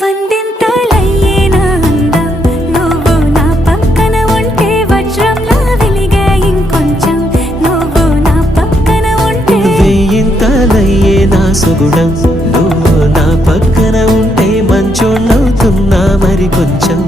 వందింతలయ్యేనా అందం నువ్వు నా పక్కన ఉంటే వజ్రంలా వెలిగే ఇంకొంచెం నువ్వు నా పక్కన ఉంటే వెయ్యింతలయ్యేనా సుగుణం నువ్వు నా పక్కన ఉంటే మంచోళ్ళవుతున్నా మరి కొంచెం